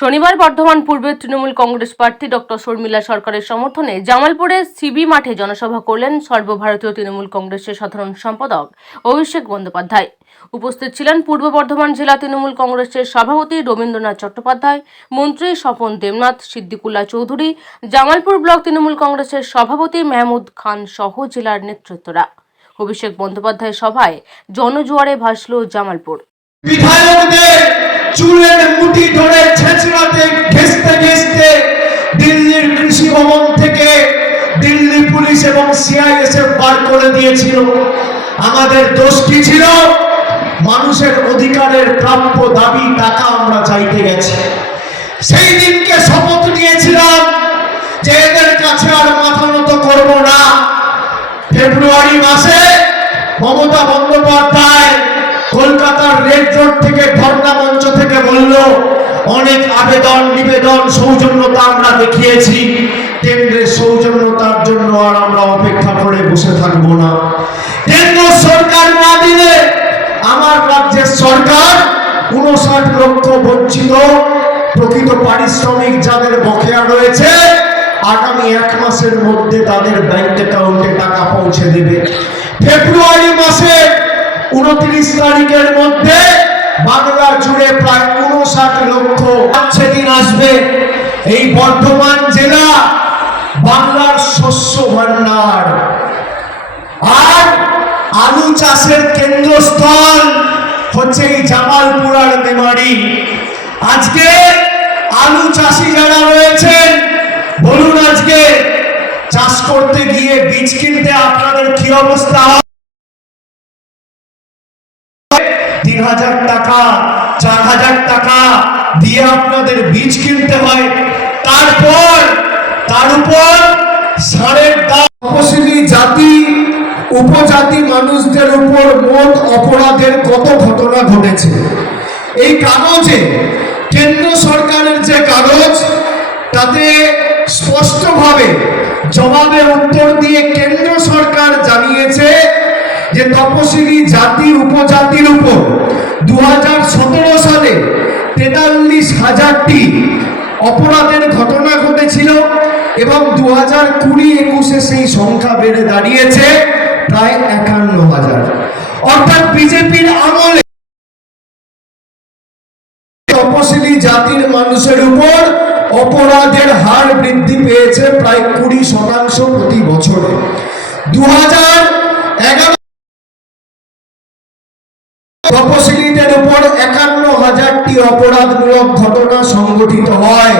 শনিবার বর্ধমান পূর্বের তৃণমূল কংগ্রেস প্রার্থী ডক্টর শর্মিলা সরকারের সমর্থনে জামালপুরের সিবি মাঠে জনসভা করলেন সর্বভারতীয় তৃণমূল কংগ্রেসের সাধারণ সম্পাদক অভিষেক বন্দ্যোপাধ্যায়। উপস্থিত ছিলেন পূর্ব বর্ধমান জেলা তৃণমূল কংগ্রেসের সভাপতি রবীন্দ্রনাথ চট্টোপাধ্যায়, মন্ত্রী স্বপন দেবনাথ, সিদ্দিকুল্লাহ চৌধুরী, জামালপুর ব্লক তৃণমূল কংগ্রেসের সভাপতি মেহমুদ খান সহ জেলার নেতৃত্বরা। অভিষেক বন্দ্যোপাধ্যায়ের সভায় জনজোয়ারে ভাসল জামালপুর। বিধায়কদের চুলের মুঠি ধরে ছেঁচড়াতে ঘেঁষতে ঘেঁষতে দিল্লির কৃষি ভবন থেকে দিল্লি পুলিশ এবং সিআইএসএফ বার করে দিয়েছিল। আমাদের দোষ কি ছিল? মানুষের অধিকারের প্রাপ্য দাবি টাকা আমরা চাইতে গেছি। সেই দিনকে শপথ নিয়েছিলাম যে এদের কাছে আর মাথা নত করব না। ফেব্রুয়ারি মাসে মমতা বন্দ্যোপাধ্যায় কলকাতার রেড রোড থেকে ধর্ণা মঞ্চ থেকে বলল, অনেক আবেদন নিবেদন সৌজন্যতা আমরা দেখিয়েছি, কেন্দ্রের সৌজন্যতার জন্য আর আমরা অপেক্ষা করে বসে থাকবো না। কেন্দ্র সরকার না দিলে আমার রাজ্যের সরকার 59 লক্ষ বঞ্চিত প্রকৃত পারিশ্রমিক যাদের বকেয়া রয়েছে আগামী 1 মাসের মধ্যে তাদের ব্যাংক অ্যাকাউন্টে টাকা পৌঁছে দেবে। ফেব্রুয়ারি মাসে 29 তারিখের মধ্যে বাংলা জুড়ে প্রায় 59 লক্ষ সেদিন আসবে। এই বর্ধমান জেলা বাংলার শস্য ভান্ডার আর আলু চাষের কেন্দ্রস্থল হচ্ছে এই জামালপুর আর মেমারি। আজকে আলু চাষি যারা রয়েছেন বলুন, আজকে চাষ করতে গিয়ে বীজ কিনতে আপনাদের কি অবস্থা হয়? 3000 টাকা 4000 টাকা দিয়ে আপনাদের বীজ কিনতে হয়। তার উপর সারের দাম। তপশিলি জাতি উপজাতি মানুষদের উপর মোট অপরাধের কত ঘটনা ঘটেছে এই কাগজে, কেন্দ্র সরকারের যে কাগজ তাতে স্পষ্টভাবে জবাবে উত্তর দিয়ে কেন্দ্র সরকার জানিয়েছে যে তপশিলি জাতি উপজাতির উপর 2017 সালে 43,000টি অপরাধের ঘটনা ঘটেছিল এবং 2020-21 সেই সংখ্যা বেড়ে দাঁড়িয়েছে প্রায় 51,000। অর্থাৎ বিজেপির আমলে তপশিলি জাতির মানুষের উপর অপরাধের হার বৃদ্ধি পেয়েছে প্রায় 20% প্রতি বছরে। 2011 তপশিলীদের উপর 51,000টি অপরাধমূলক ঘটনা সংঘটিত হয়।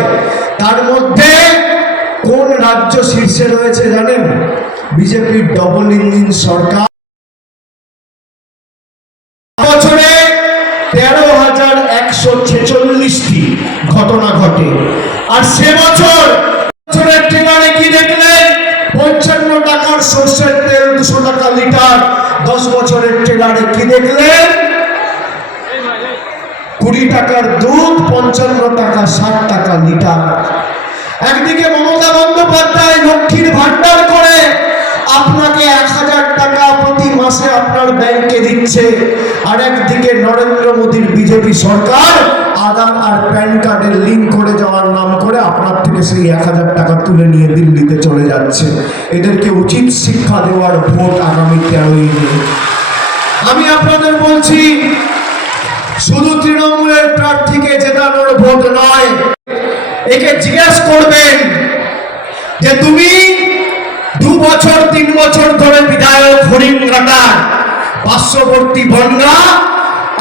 তার মধ্যে কোন রাজ্য শীর্ষে রয়েছে জানেন? বিজেপির ডবল ইঞ্জিন সরকার। বছরে 13,146টি ঘটনা ঘটে। আর সে বছরের ট্রেলারে কি দেখলেন? 55 টাকার সরষের তেল 200 টাকা লিটার। 10 বছরের ট্রেলারে কি দেখলেন? 20 টাকার দুধ 55 টাকা 60 টাকা লিটার। একদিকে মমতা বন্দ্যোপাধ্যায় লক্ষ্মীর ভান্ডার করে আপনাকে 1000 টাকা প্রতি মাসে আপনার ব্যাংকে দিচ্ছে, আর একদিকে নরেন্দ্র মোদীর বিজেপি সরকার আধার আর প্যান কার্ডের লিঙ্ক করে যাওয়ার নাম করে আপনার থেকে সেই 1000 টাকা তুলে নিয়ে দিল্লিতে চলে যাচ্ছে। এদেরকে উচিত শিক্ষা দেওয়ার ভোট আগামী 13ই মে। আমি আপনাদের বলছি, শুধু তৃণমূলের প্রার্থীকে জেতানোর ভোট নয়, একে জিজ্ঞেস করবেন যে তুমি 2 বছর 3 বছর ধরে বিধায়ক হরিণঘাটার পার্শ্ববর্তী বনগা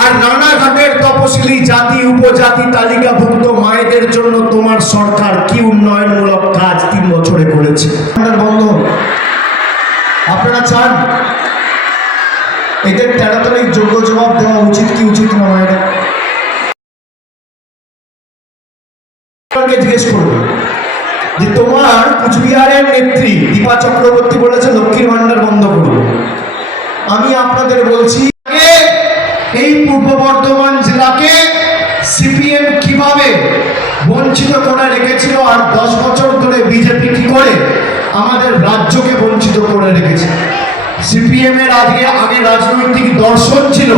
আর রানাঘাটের তপশিলি জাতি উপজাতি তালিকাভুক্ত মায়েদের জন্য তোমার সরকার কি উন্নয়নমূলক কাজ 3 বছরে করেছে? বন্ধ আপনারা চান? এদের 13 তারিখ যোগ্য জবাব দেওয়া উচিত কি উচিত না? মায়েরা জিজ্ঞেস করবে যে তোমার কুচবিহারের নেত্রী দীপা চক্রবর্তী বলেছে লক্ষ্মীর ভান্ডার বন্ধ করবে। আমি আপনাদের বলছি, এই পূর্ব বর্ধমান জেলাকে সিপিএম কিভাবে বঞ্চিত করে রেখেছিল, আর 10 বছর ধরে বিজেপি কি করে আমাদের রাজ্যকে বঞ্চিত করে রেখেছে। সিপিএম এর আগে রাজনৈতিক দর্শন ছিল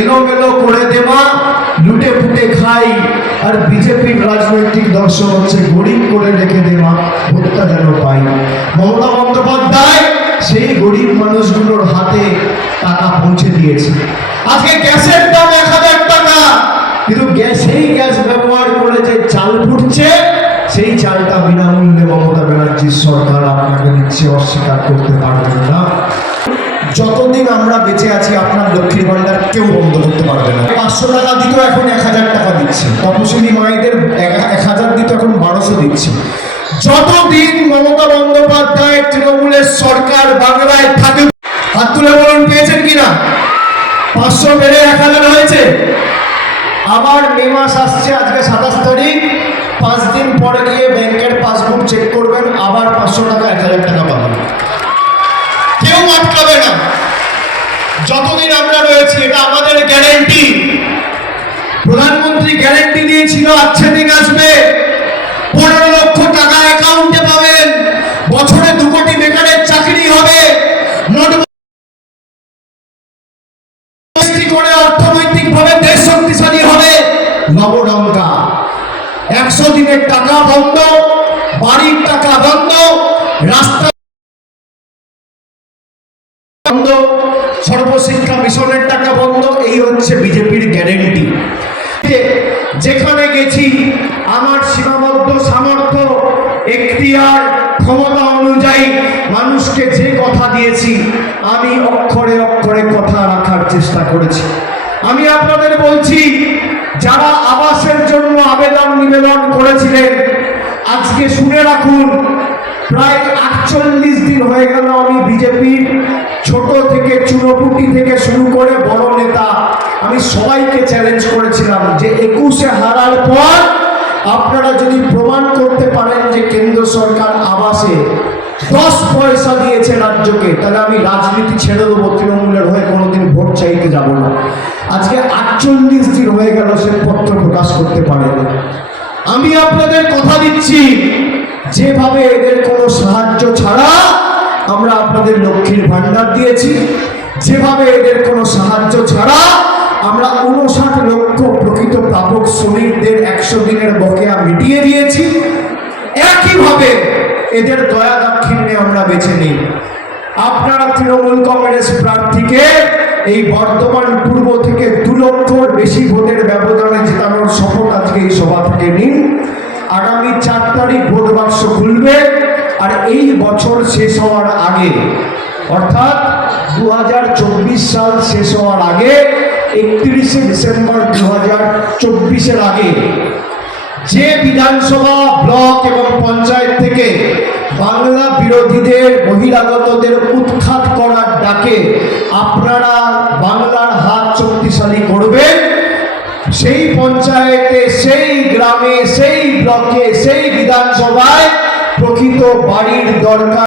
এলোমেলো করে দেওয়া, লুটে পুটে খাই, আর বিজেপির রাজনৈতিক দর্শন হচ্ছে গরিব করে রেখে দেওয়া, ভোটটা যেন পাই। মমতা বন্দ্যোপাধ্যায় সেই গরিব মানুষগুলোর হাতে টাকা পৌঁছে দিয়েছে। আজকে গ্যাসের দাম 1000 টাকা, কিন্তু সেই গ্যাস ব্যবহার করে যে চাল ফুটছে, সেই চালটা বিনামূল্যে মমতা ব্যানার্জির সরকার আপনাকে দিচ্ছে, অস্বীকার করতে পারবেন না। যতদিন আমরা বেঁচে আছি আপনার লক্ষ্মীর ভান্ডার কেউ বন্ধ করতে পারবে না। 500 টাকা দিত, এখন 1000 টাকা দিচ্ছে। তপশিলি মায়েদের 1000 দিত, এখন 1200 দিচ্ছে। যতদিন মমতা বন্দ্যোপাধ্যায় তৃণমূলের সরকার বাংলায় থাকে, হাত তুলে বলুন পেয়েছেন কিনা? 500 বেড়ে 1000 হয়েছে। আবার মে মাস আসছে, আজকে 27 তারিখ, 5 দিন পরে গিয়ে ব্যাংকের পাসবুক চেক করবেন, আবার 500 টাকা 1000 টাকা পাবেন। কেউ আটকাবে না যতদিন আমরা রয়েছি, এটা আমাদের গ্যারেন্টি। প্রধানমন্ত্রী গ্যারেন্টি দিয়েছিল আচ্ছা দিন আসবে, 15 লক্ষ টাকা অ্যাকাউন্টে পাবেন, বছরে 2 কোটি বেকারের চাকরি হবে, নোটবন্দি করে অর্থনৈতিকভাবে দেশ শক্তিশালী হবে। নবডঙ্কা 100 দিনের টাকা বন্ধ, বাড়ির টাকা বন্ধ, রাস্তা বন্ধ, সর্বশিক্ষা মিশনের টাকা বন্ধ। এই হচ্ছে বিজেপির গ্যারেন্টি। যেখানে গেছি আমার সীমাবদ্ধ সামর্থ্য, এখতিয়ার, ক্ষমতা অনুযায়ী মানুষকে যে কথা দিয়েছি, আমি অক্ষরে অক্ষরে কথা রাখার চেষ্টা করেছি। আমি আপনাদের বলছি, যারা আবাসের জন্য আবেদন নিবেদন করেছিলেন, আজকে শুনে রাখুন, প্রায় 48 দিন হয়ে গেল আমি বিজেপির ছোট থেকে চুনোপুটি থেকে শুরু করে বড় নেতা, আমি সবাইকে চ্যালেঞ্জ করেছিলাম যে 21-এ হারার পর আপনারা যদি প্রমাণ করতে পারেন যে কেন্দ্র সরকার আবাসে 10 পয়সা দিয়েছে রাজ্যকে, তাহলে আমি রাজনীতি ছেড়ে দেবো, তৃণমূলের হয়ে কোনোদিন ভোট চাইতে যাব না। আজকে 48 দিন হয়ে গেল সে পত্র প্রকাশ করতে পারেনি। আমি আপনাদের কথা দিচ্ছি, যেভাবে এদের কোনো সাহায্য ছাড়া আমরা আপনাদের লক্ষ্মীর ভান্ডার দিয়েছি, যেভাবে এদের কোনো সাহায্য ছাড়া আমরা 59 লক্ষ প্রকৃত প্রাপক শ্রমিকদের 100 দিনের বকেয়া মিটিয়ে দিয়েছি, একইভাবে এদের দয়া দাক্ষিণ্যে আমরা বেছে নিই। আপনারা তৃণমূল কংগ্রেস প্রার্থীকে এই বর্ধমান পূর্ব থেকে 2 লক্ষর বেশি ভোটের ব্যবধানে জেতানোর শপথ আজকে এই সভা থেকে নিন। আগামী 4 তারিখ ভোট বাক্স খুলবে, আর এই বছর শেষ হওয়ার আগে, অর্থাৎ 2024 সাল শেষ হওয়ার আগে, 31শে ডিসেম্বর 2024-এর আগে যে বিধানসভা, ব্লক এবং পঞ্চায়েত থেকে বাংলা বিরোধীদের, বহিরাগতদের উৎখাত করার ডাকে আপনারা বাংলার হাত শক্তিশালী করবেন, সেই পঞ্চায়েতে, সেই গ্রামে, সেই ব্লকে, সেই বিধানসভায় প্রকৃত বাড়ির দরকার